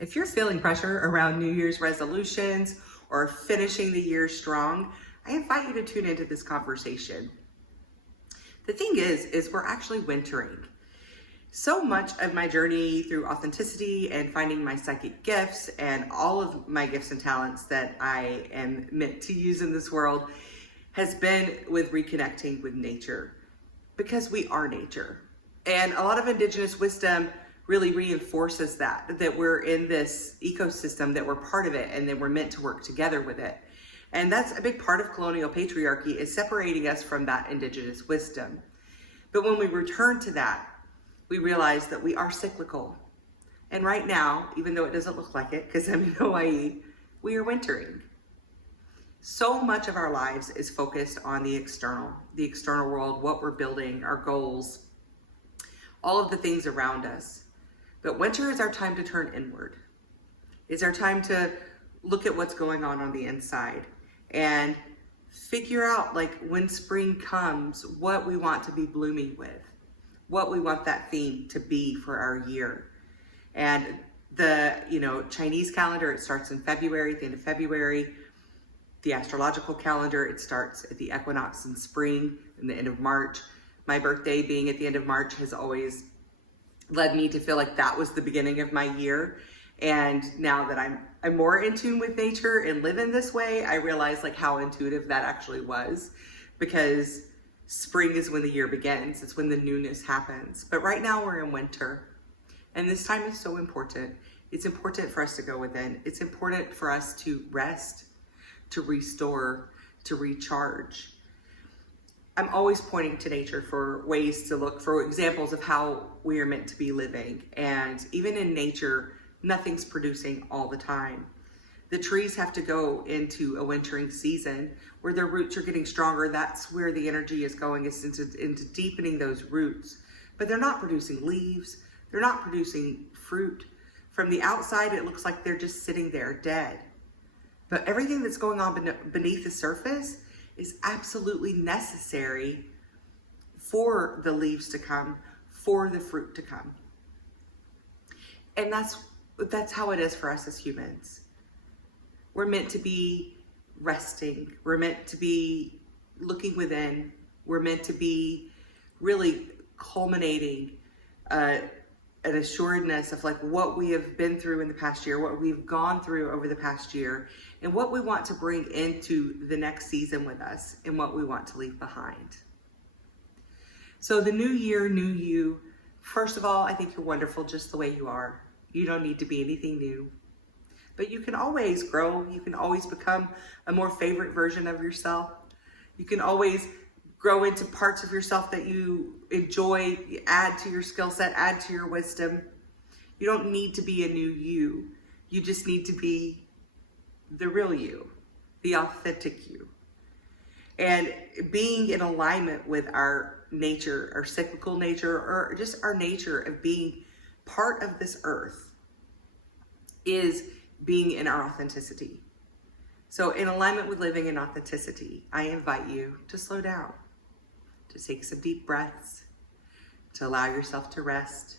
If you're feeling pressure around New Year's resolutions or finishing the year strong, I invite you to tune into this conversation. The thing is we're actually wintering. So much of my journey through authenticity and finding my psychic gifts and all of my gifts and talents that I am meant to use in this world has been with reconnecting with nature, because we are nature. And a lot of indigenous wisdom really reinforces that we're in this ecosystem, that we're part of it, and that we're meant to work together with it. And that's a big part of colonial patriarchy, is separating us from that indigenous wisdom. But when we return to that, we realize that we are cyclical. And right now, even though it doesn't look like it, because I'm in Hawaii, we are wintering. So much of our lives is focused on the external world, what we're building, our goals, all of the things around us. But winter is our time to turn inward. It's our time to look at what's going on the inside and figure out, like, when spring comes, what we want to be blooming with, what we want that theme to be for our year. And the Chinese calendar, it starts in February, at the end of February. The astrological calendar, it starts at the equinox in spring and the end of March. My birthday being at the end of March has always led me to feel like that was the beginning of my year. And now that I'm more in tune with nature and live in this way, I realize like how intuitive that actually was, because spring is when the year begins. It's when the newness happens. But right now we're in winter, and this time is so important. It's important for us to go within. It's important for us to rest, to restore, to recharge. I'm always pointing to nature for ways to look for examples of how we are meant to be living. And even in nature, nothing's producing all the time. The trees have to go into a wintering season where their roots are getting stronger. That's where the energy is going, is into deepening those roots. But they're not producing leaves. They're not producing fruit. From the outside, it looks like they're just sitting there dead. But everything that's going on beneath the surface is absolutely necessary for the leaves to come, for the fruit to come. And that's how it is for us as humans. We're meant to be resting. We're meant to be looking within. We're meant to be really culminating an assuredness of like what we have been through in the past year, what we've gone through over the past year, and what we want to bring into the next season with us, and what we want to leave behind. So the new year, new you. First of all, I think you're wonderful just the way you are. You don't need to be anything new. But you can always grow. You can always become a more favorite version of yourself. You can always grow into parts of yourself that you enjoy, add to your skill set, add to your wisdom. You don't need to be a new you. You just need to be the real you, the authentic you. And being in alignment with our nature, our cyclical nature, or just our nature of being part of this earth, is being in our authenticity. So in alignment with living in authenticity, I invite you to slow down, to take some deep breaths, to allow yourself to rest,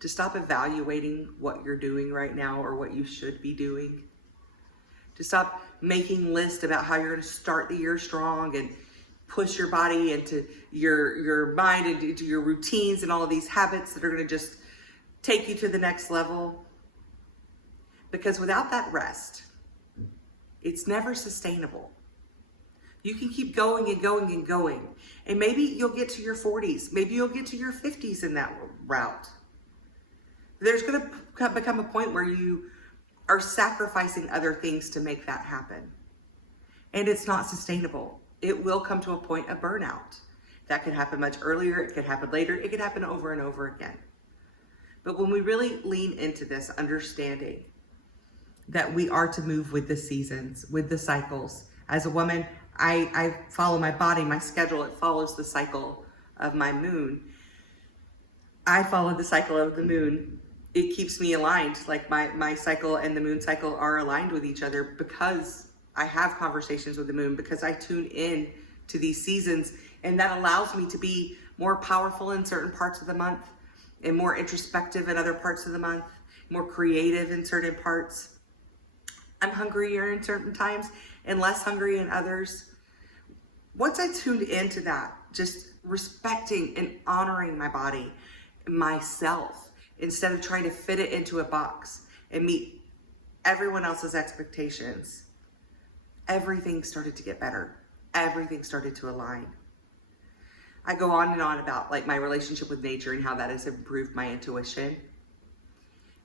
to stop evaluating what you're doing right now or what you should be doing, to stop making lists about how you're going to start the year strong and push your body into your mind and into your routines and all of these habits that are going to just take you to the next level. Because without that rest, it's never sustainable. You can keep going and going and going. And maybe you'll get to your 40s. Maybe you'll get to your 50s in that route. There's going to become a point where you are sacrificing other things to make that happen. And it's not sustainable. It will come to a point of burnout. That could happen much earlier. It could happen later. It could happen over and over again. But when we really lean into this understanding that we are to move with the seasons, with the cycles. As a woman, I follow my body, my schedule. It follows the cycle of my moon. I follow the cycle of the moon. It keeps me aligned. Like my cycle and the moon cycle are aligned with each other because I have conversations with the moon, because I tune in to these seasons, and that allows me to be more powerful in certain parts of the month and more introspective in other parts of the month, more creative in certain parts. I'm hungrier in certain times and less hungry in others. Once I tuned into that, just respecting and honoring my body, myself, instead of trying to fit it into a box and meet everyone else's expectations, everything started to get better. Everything started to align. I go on and on about like my relationship with nature and how that has improved my intuition.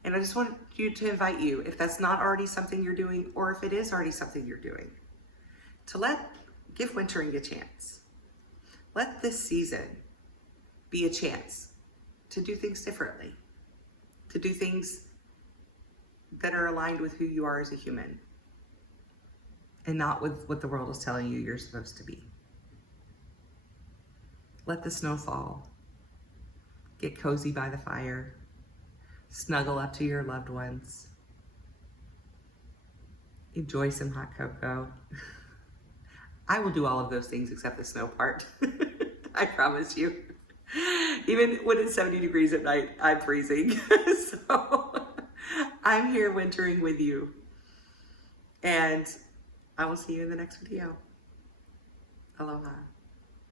And I just want to invite you, if that's not already something you're doing, or if it is already something you're doing, to give wintering a chance. Let this season be a chance to do things differently, to do things that are aligned with who you are as a human, and not with what the world is telling you you're supposed to be. Let the snow fall. Get cozy by the fire. Snuggle up to your loved ones. Enjoy some hot cocoa. I will do all of those things except the snow part. I promise you. Even when it's 70 degrees at night, I'm freezing. So I'm here wintering with you. And I will see you in the next video. Aloha.